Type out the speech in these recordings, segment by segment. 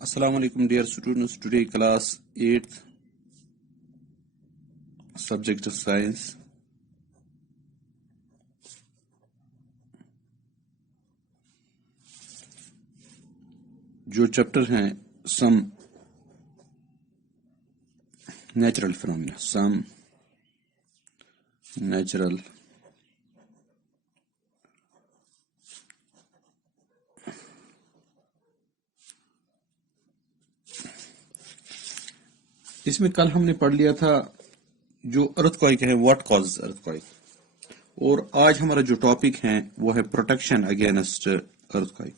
Assalamu alaikum dear students. Today class 8th subject of science. جو chapter ہیں some natural phenomena, some natural اس میں کل ہم نے پڑھ لیا تھا جو ارتھ کوائک ہے واٹ کازز ارتھ کوائک، اور آج ہمارا جو ٹاپک ہے وہ ہے پروٹیکشن اگینسٹ ارتھ کوائک.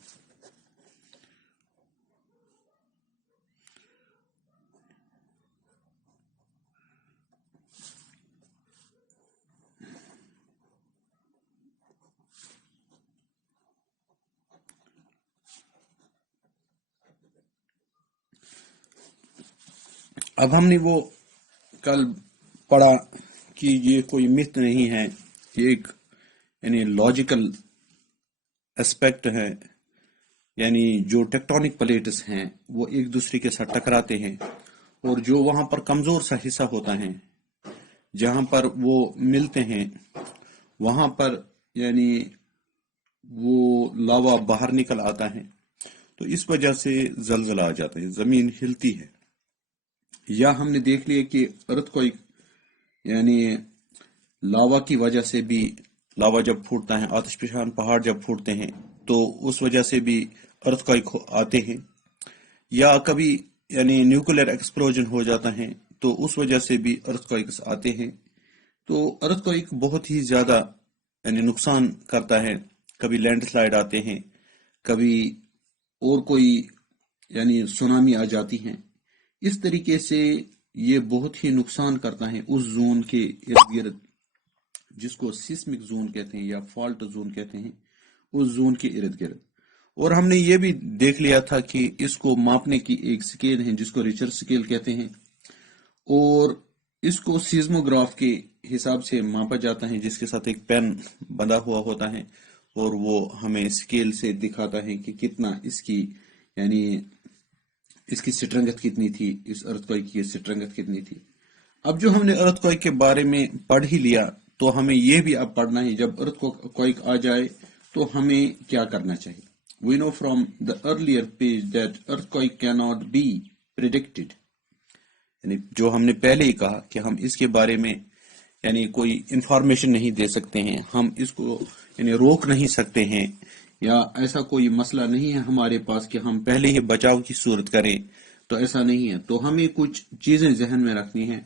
اب ہم نے وہ کل پڑھا کہ یہ کوئی مت نہیں ہے، یہ ایک یعنی لاجیکل اسپیکٹ ہے، یعنی جو ٹیکٹونک پلیٹس ہیں وہ ایک دوسرے کے ساتھ ٹکراتے ہیں، اور جو وہاں پر کمزور سا حصہ ہوتا ہے جہاں پر وہ ملتے ہیں وہاں پر یعنی وہ لاوا باہر نکل آتا ہے، تو اس وجہ سے زلزلہ آ جاتا ہے، زمین ہلتی ہے. یا ہم نے دیکھ لیا کہ ارتھ کوئک یعنی لاوا کی وجہ سے بھی، لاوا جب پھوٹتا ہے، آتش فشان پہاڑ جب پھوٹتے ہیں تو اس وجہ سے بھی ارتھ کوئک آتے ہیں، یا کبھی یعنی نیوکلیر ایکسپلوژن ہو جاتا ہے تو اس وجہ سے بھی ارتھ کوئکس آتے ہیں. تو ارتھ کوئک بہت ہی زیادہ یعنی نقصان کرتا ہے، کبھی لینڈ سلائڈ آتے ہیں، کبھی اور کوئی یعنی سونامی آ جاتی ہیں. اس طریقے سے یہ بہت ہی نقصان کرتا ہے اس زون کے ارد گرد جس کو سیسمک زون کہتے ہیں یا فالٹ زون کہتے ہیں، اس زون کے ارد گرد. اور ہم نے یہ بھی دیکھ لیا تھا کہ اس کو ماپنے کی ایک سکیل ہے جس کو ریچر سکیل کہتے ہیں، اور اس کو سیزموگراف کے حساب سے ماپا جاتا ہے جس کے ساتھ ایک پین بندھا ہوا ہوتا ہے، اور وہ ہمیں سکیل سے دکھاتا ہے کہ کتنا اس کی یعنی اس کی سٹرنگتھ کتنی تھی، اس ارتھ کوئک کی سٹرنگتھ کتنی تھی. اب جو ہم نے ارتھ کوئک کے بارے میں پڑھ ہی لیا تو ہمیں یہ بھی اب پڑھنا ہے جب ارتھ کوئک آ جائے تو ہمیں کیا کرنا چاہیے. We know from the earlier page that earthquake cannot be predicted. یعنی جو ہم نے پہلے ہی کہا کہ ہم اس کے بارے میں یعنی کوئی انفارمیشن نہیں دے سکتے ہیں، ہم اس کو یعنی روک نہیں سکتے ہیں، یا ایسا کوئی مسئلہ نہیں ہے ہمارے پاس کہ ہم پہلے ہی بچاؤ کی صورت کریں، تو ایسا نہیں ہے. تو ہمیں کچھ چیزیں ذہن میں رکھنی ہیں.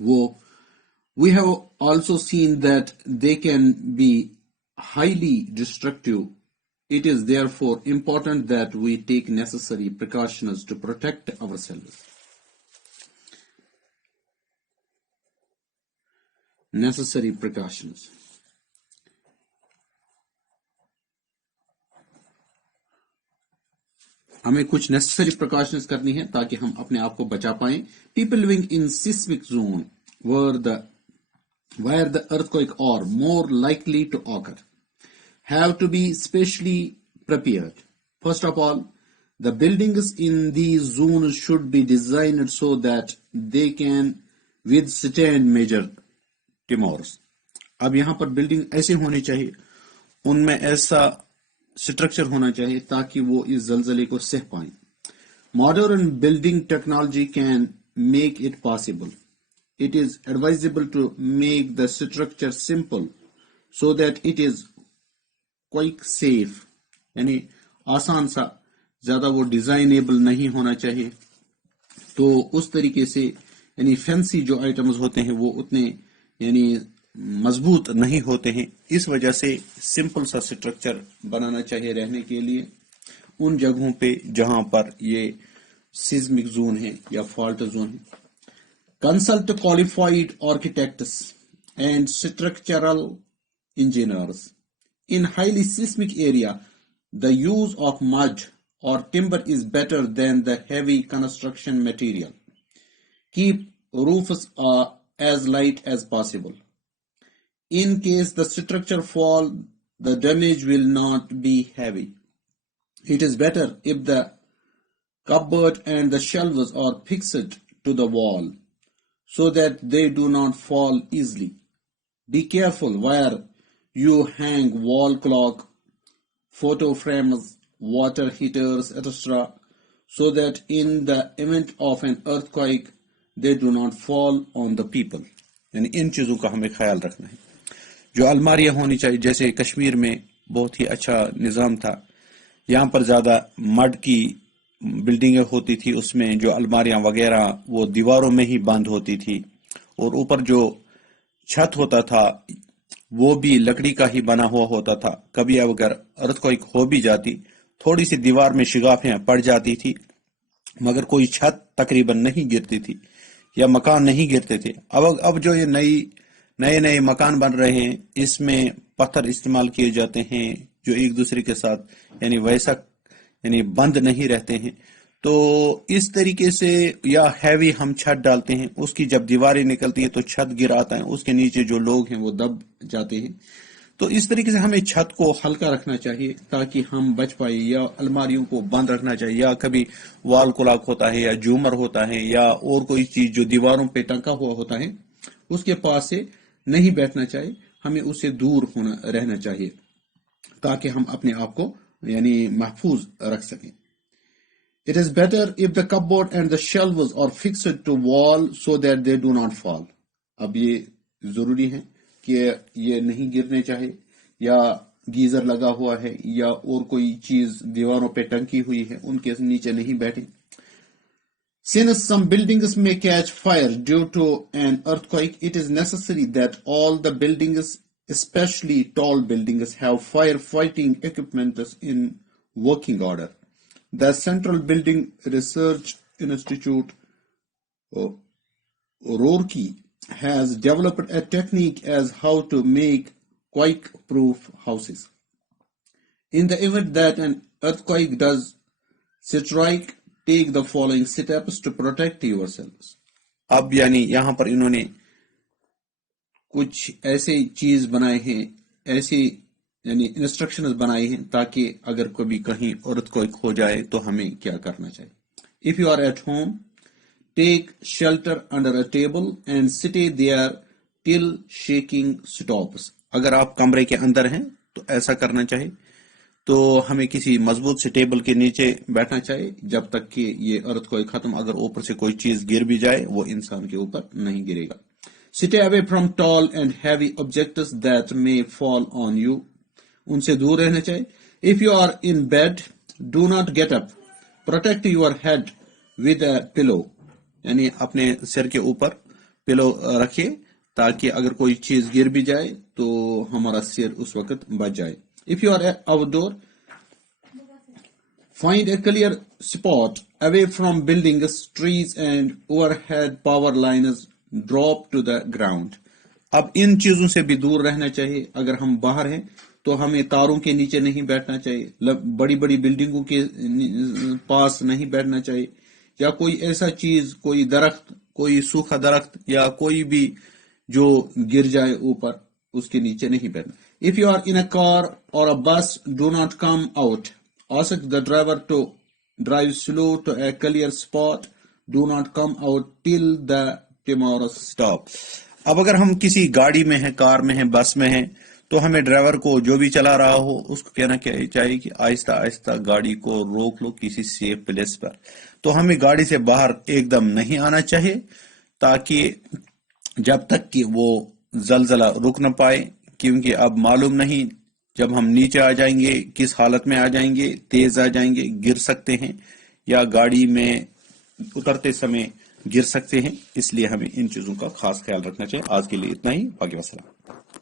وہ we have also seen that they can be highly destructive. It is therefore important that we take necessary precautions to protect ourselves. Necessary precautions. ہمیں کچھ نیسسری پریکاشنز کرنی ہے تاکہ ہم اپنے آپ کو بچا پائیں. People living in seismic zone where the earthquake are more likely to occur have to be specially prepared. First of all, the buildings in these zones should be designed so that they can withstand major tremors. اب یہاں پر building ایسے ہونی چاہیے، ان میں ایسا structure ہونا چاہیے تاکہ وہ اس زلزلے کو سہ پائیں. Modern building technology can make it possible. It is advisable to make the structure simple so that it is quite safe. یعنی آسان سا، زیادہ وہ ڈیزائنیبل نہیں ہونا چاہیے. تو اس طریقے سے یعنی فینسی جو آئٹمز ہوتے ہیں وہ اتنے یعنی مضبوط نہیں ہوتے ہیں، اس وجہ سے سمپل سا اسٹرکچر بنانا چاہیے رہنے کے لیے ان جگہوں پہ جہاں پر یہ سیزمک زون ہے یا فالٹ زون ہے. Consult qualified architects and structural engineers. In highly seismic area, the use of mud or timber is better than the heavy construction material. Keep roofs as light as possible. In case the structure fall, the damage will not be heavy. It is better if the cupboard and the shelves are fixed to the wall so that they do not fall easily. Be careful where you hang wall clock, photo frames, water heaters, etc., so that in the event of an earthquake, they do not fall on the people. یعنی ان چیزوں کا ہمیں خیال رکھنا ہے. جو الماریاں ہونی چاہیے، جیسے کشمیر میں بہت ہی اچھا نظام تھا، یہاں پر زیادہ مڈ کی بلڈنگیں ہوتی تھی، اس میں جو الماریاں وغیرہ وہ دیواروں میں ہی بند ہوتی تھی، اور اوپر جو چھت ہوتا تھا وہ بھی لکڑی کا ہی بنا ہوا ہوتا تھا. کبھی اگر ارتھکوئک ہو بھی جاتی، تھوڑی سی دیوار میں شگافیں پڑ جاتی تھی، مگر کوئی چھت تقریباً نہیں گرتی تھی یا مکان نہیں گرتے تھے. اب جو یہ نئے مکان بن رہے ہیں، اس میں پتھر استعمال کیے جاتے ہیں جو ایک دوسرے کے ساتھ ویسا بند نہیں رہتے ہیں. تو اس طریقے سے یا ہیوی ہم چھت ڈالتے ہیں، اس کی جب دیواریں نکلتی ہیں تو چھت گر آتا ہے، اس کے نیچے جو لوگ ہیں وہ دب جاتے ہیں. تو اس طریقے سے ہمیں چھت کو ہلکا رکھنا چاہیے تاکہ ہم بچ پائے، یا الماریوں کو بند رکھنا چاہیے، یا کبھی وال کلاک ہوتا ہے یا جومر ہوتا ہے یا اور کوئی چیز جو دیواروں پہ ٹنگا ہوا ہوتا ہے اس کے پاس سے نہیں بیٹھنا چاہیے، ہمیں اس سے دور رہنا چاہیے تاکہ ہم اپنے آپ کو محفوظ رکھ سکیں. It is better if the cupboard and the shelves are fixed to wall so that they do not fall. اب یہ ضروری ہے کہ یہ نہیں گرنے چاہیے، یا گیزر لگا ہوا ہے یا اور کوئی چیز دیواروں پہ ٹنکی ہوئی ہے، ان کے نیچے نہیں بیٹھیں. Since some buildings may catch fire due to an earthquake, it is necessary that all the buildings, especially tall buildings, have firefighting equipment in working order. The Central Building Research Institute, Roorkee, has developed a technique as how to make quake-proof houses. In the event that an earthquake does strike, take the following steps to protect yourselves. اب یہاں پر انہوں نے کچھ ایسے چیز بنائے ہیں، ایسی انسٹرکشنز بنائی ہیں تاکہ اگر کبھی کہیں ارتھکوئک ہو جائے تو ہمیں کیا کرنا چاہیے. If you are at home, take shelter under a table and stay there till shaking stops. اگر آپ کمرے کے اندر ہیں تو ایسا کرنا چاہیے، تو ہمیں کسی مضبوط سے ٹیبل کے نیچے بیٹھنا چاہیے جب تک کہ یہ ارتھکوئک ختم. اگر اوپر سے کوئی چیز گر بھی جائے وہ انسان کے اوپر نہیں گرے گا. Stay away from tall and heavy objects that may fall on you. ان سے دور رہنا چاہیے. If you are in bed, do not get up. Protect your head with a pillow. یعنی اپنے سر کے اوپر پلو رکھیے تاکہ اگر کوئی چیز گر بھی جائے تو ہمارا سر اس وقت بچ جائے. If you are outdoor, find a clear spot away from buildings, trees and overhead power lines. Drop to the ground. اب ان چیزوں سے بھی دور رہنا چاہیے. اگر ہم باہر ہیں تو ہمیں تاروں کے نیچے نہیں بیٹھنا چاہیے، بڑی بڑی بلڈنگوں کے پاس نہیں بیٹھنا چاہیے، یا کوئی ایسا چیز، کوئی درخت، کوئی سوکھا درخت یا کوئی بھی جو گر جائے اوپر، اس کے نیچے نہیں بیٹھنا. If you are in a car or a bus, do not come out. Ask the driver to drive slow to a clear spot. Do not come out till the tomorrow stop. اب اگر ہم کسی گاڑی میں ہیں، کار میں ہیں، بس میں ہیں، تو ہمیں ڈرائیور کو جو بھی چلا رہا ہو اس کو کہنا چاہیے کہ آہستہ آہستہ گاڑی کو روک لو کسی سیف پلیس پر. تو ہمیں گاڑی سے باہر ایک دم نہیں آنا چاہیے تاکہ جب تک کہ وہ زلزلہ رک نہ پائے، کیونکہ اب معلوم نہیں جب ہم نیچے آ جائیں گے کس حالت میں آ جائیں گے، تیز آ جائیں گے، گر سکتے ہیں، یا گاڑی میں اترتے سمے گر سکتے ہیں. اس لیے ہمیں ان چیزوں کا خاص خیال رکھنا چاہیے. آج کے لیے اتنا ہی. باقی وسلام.